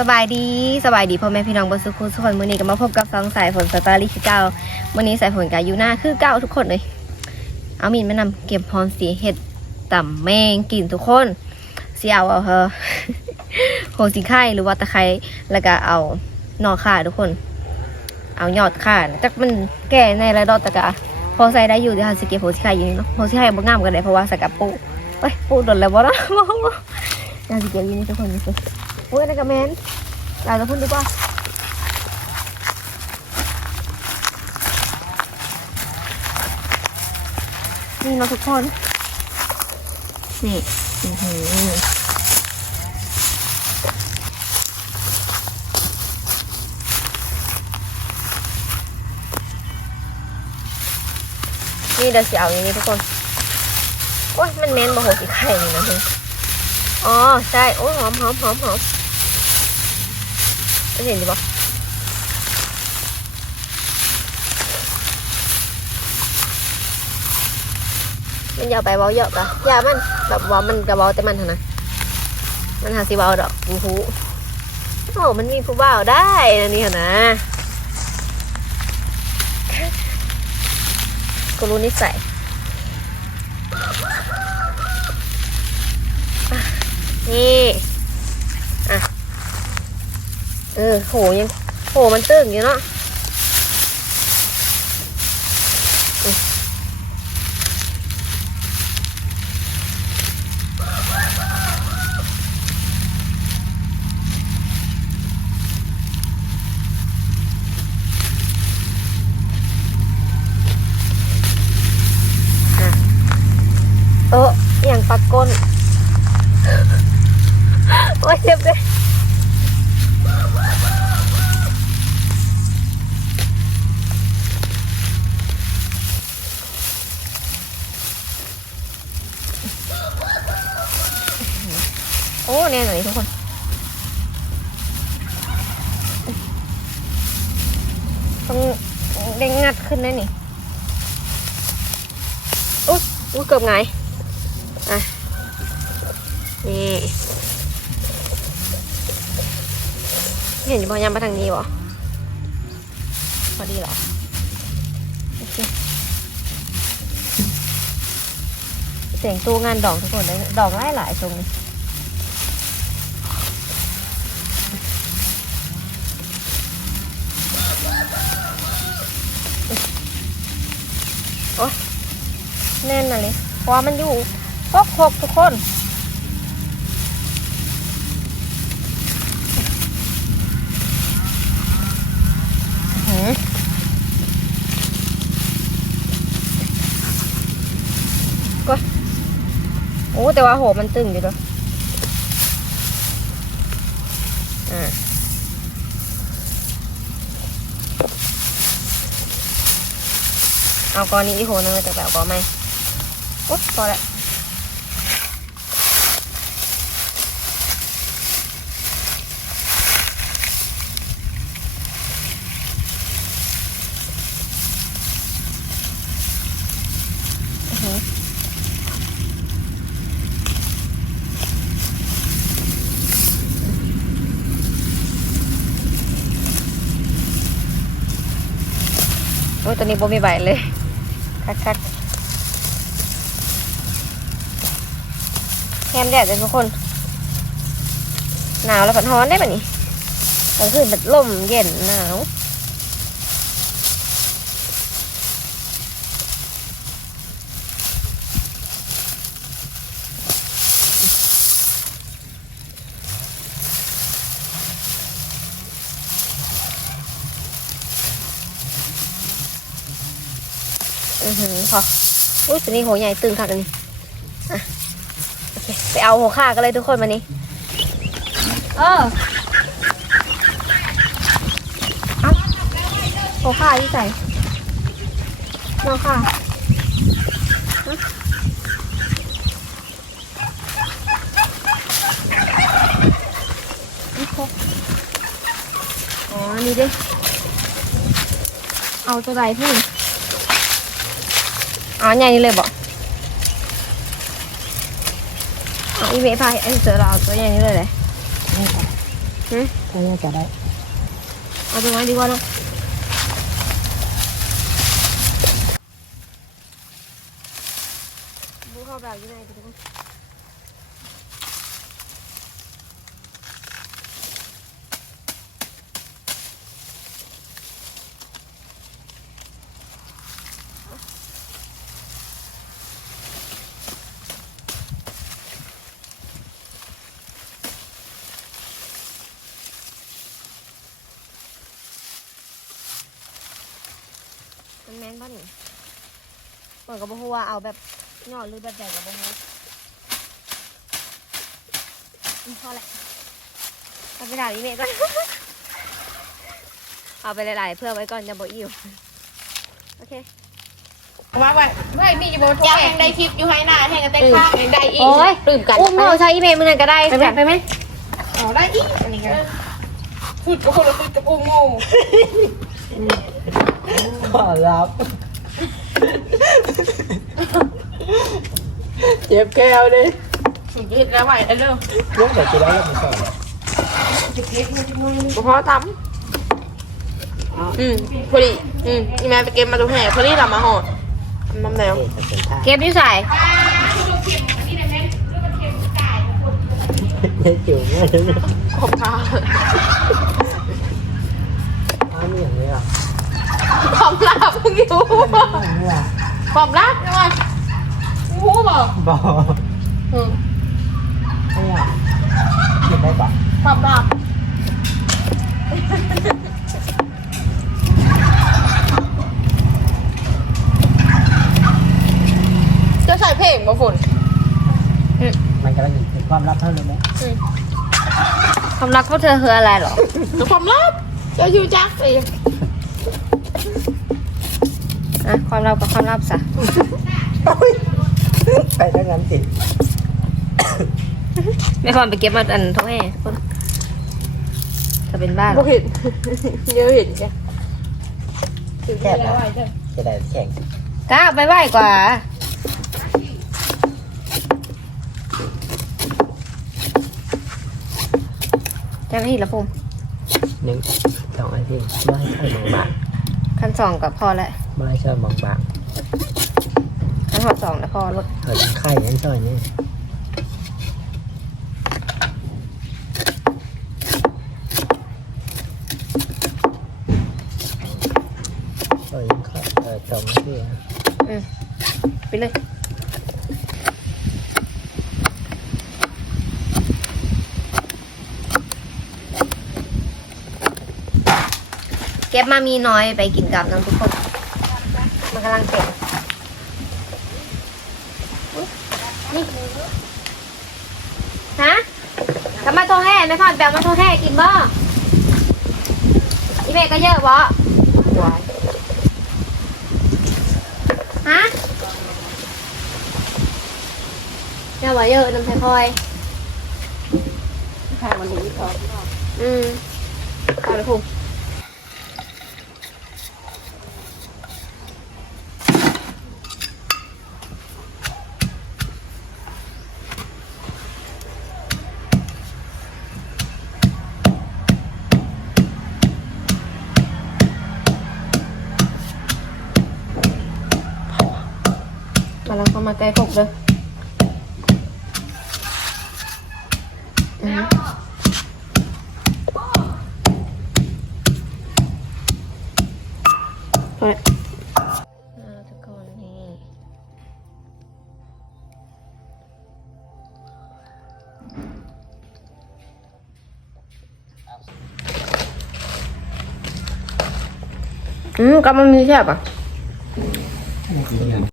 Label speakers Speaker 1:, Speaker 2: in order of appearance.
Speaker 1: สบายดีสบายดีพ่อแม่พี่น้องบนสุขุทุกคนมือนี้ก็มาพบกับสองสายฝนสตอรี่คือเก้ามือนี้สายฝนกับยูน้าคือเก้าทุกคนเลย เอามีนมานำเก็บพรสีเห็ดต่ำแมงกินทุกคนเสียเอาเอาเฮอโหสีไข่หรือว่าตะไคร้แล้วก็เอาหนอข่าทุกคน เอายอดข่าจักมันแก่ในระดอกตะกะพอใส่ได้อยู่ที่ฮาสิเก็บโหสีไข่อยู่นี่เนาะโหสีไข่บ่งามกันเลยเพราะว่าสกัดปูเอ้ยปูโดนแล้วบ่เนาะบ่บ่ฮาสิเก็บอยู่นี่ทุกคนนี่สิ โอ้ยนั่นก็แมนเราจะพูดดีกว่านี่เนาะทุกคน นี่อื้อหือนี่เดี๋ยวสิเอาอย่างนี้ทุกคนโอ้ยมันแมนบ่โหสีไข่นี่นะมึงอ๋อ ใช่ โอ้หอมหอมหอมหอม เห็นดิบอมันยากไปเบาเยอะกะอย่ามันแบบว่ามันกระเบาแต่มันเถอะนะมันหาสิเบาดอกกูหูโอ้มันมีผู้เบาได้นะนี่เถอะนะกูรู้นิสัยอ่นี่ เออโหยังโหมันตึงอยู่เนาะเอออย่างปลากก้น โอ้ยเจ็บเลย โอ้แน่หน่อยทุกคน ต้องเด้งงัดขึ้นได้นี่อุ๊ยอุ๊ยเกือบไงอะ นี่เห็นอยู่พอยามไปทางนี้บ่พอดีเหรอโอเคเสียงตู้งานดอกทุกคนเลยดอกหลายหลายๆทรงนี้ แน่นน่ะเลยเพราะมันอยู่พกหกทุกคนก็โอ้แต่ว่าโหมันตึงอยู่ด้วยอ่าเอาก้อนนี้อีกโหนึงเลยแต่แบบก้อนไหม อุ๊บพอละอื้อหือโอ้ยตัวนี้บ่มีใบเลย คักๆ แคมแดดเลยทุกคน หนาวแล้วก็ร้อนได้ปะนี่กลางคืนแบบลมเย็นหนาวอือหือพออุ้ยตัวนี้โหใหญ่ตึงค่ะตัวนี้อเค ไปเอาหัวข่ากันเลยทุกคนมานี้เออเอาหัวข่าที่ใส่น้องค่ะนี่พกอ๋อ นี่ดิ เอาตัวใดพี่ อ๋อใหญ่นี่เลยบอก เอาอีเวพายไอ้เสือเราเอาตัวอย่างนี้เลยเลยนี่ค่ะหืม
Speaker 2: ถ้าเนี่ยจะได้
Speaker 1: เอาตรงนั้นดีกว่าเนาะบูเข้าแบบยังไงทุกคน มันแม่นบ้านี่เปิดกับบ่ฮู้ว่าเอาแบบยอดหรือแบบใหญ่กับบ่ฮู้อืมพอแหละเอาไปด่าอีเมลก่อน เอาไปหลายๆ เพื่อไว้ก่อนจะบ่อิ่วโอเค
Speaker 3: ว่าไว้ไม่มีอยู่บนโทรแห่งได้คลิปอยู่ให้หน้าแห่งกันแต่ข้างแห่งได้อีก
Speaker 1: โอ้ย
Speaker 3: ตื่นกัน
Speaker 1: อุ้มเอาใช้อีเมลมึงนั่นก็ได้
Speaker 3: ไปไหม
Speaker 1: ไปไหม
Speaker 3: อ๋อได้อีกอันนี้กันพูดกับคนละพูดกับอุ้มโง่
Speaker 2: ขอรับ
Speaker 3: เจ็บแก้วดิเห็นแล้วไหวแล้วเริ่ม
Speaker 2: เรื่องแต่จะได้แล้วผมสอน
Speaker 3: เพราะทำอืมพอดี อืมอีแม่ไปเก็บมาตัวแห่พอดีเรามาห่อน้ำแล้ว
Speaker 2: เอกเป็นท่า
Speaker 1: เก็บอยู่ใส่
Speaker 2: เฮ้ยจิ๋วเนี่ย
Speaker 3: ขอบคุณ ความลับมึงอยู่
Speaker 2: อย่างนี้อะ
Speaker 3: ความลับยังไงรู้เปล่า
Speaker 2: บอก
Speaker 3: อืม
Speaker 2: ไม่อะกินได้ปะ
Speaker 3: ความลับจะใส่เพลงมาฝน
Speaker 2: มันกำลังเป็นความลับเท่านั้นไหม
Speaker 1: ความรักพวกเธอคืออะไรหรอ
Speaker 3: ความลับจะอยู่จักเลย
Speaker 1: อะความลับกับความลับซะ
Speaker 2: ไปทั้งนั้นสิ
Speaker 1: ไม่ควรไปเก็บมาอันโทุกแห่คนจะเป็นบ้าเหร
Speaker 3: บ่
Speaker 1: อ
Speaker 3: เห็นเยอะเห็นจ้ะ
Speaker 2: แค่นะจะได้แข่ง
Speaker 1: กล้าไปไหวกว่าเจ้าหน้าที่ละภูมิ
Speaker 2: หนึ่งสองอาทิตย์ไม่ให้ช่วยบาง
Speaker 1: ขั้นสองกับพอแล้ว
Speaker 2: ๆ ไม่ให้ช่วยบาง
Speaker 1: ขั้นหอดสองแล้วพอลด
Speaker 2: ๆเออไข่ยังช่วยนี่เออยังไข่เออสองอาทิตย์
Speaker 1: อืมไปเลยเก็บมามีน้อยไปกินกับน้ำทุกคน มันกำลังเต็มอุ๊ยนี่ฮะกลับมาโทรแห่ไม่พอดแบบมาโทรแห่กินบ่อีเมก็เยอะบ่วายฮะเยอะบ่เยอะน้ำไทยพลอย
Speaker 3: ใครมันหนีเขา
Speaker 1: อืมเอาเลยภูมิ มาแล้วเข้ามาใกล้พกเลยอืม
Speaker 3: เฮ้ย
Speaker 1: อ่าทุกคนนี่อืมก็มันมีแค่บอะ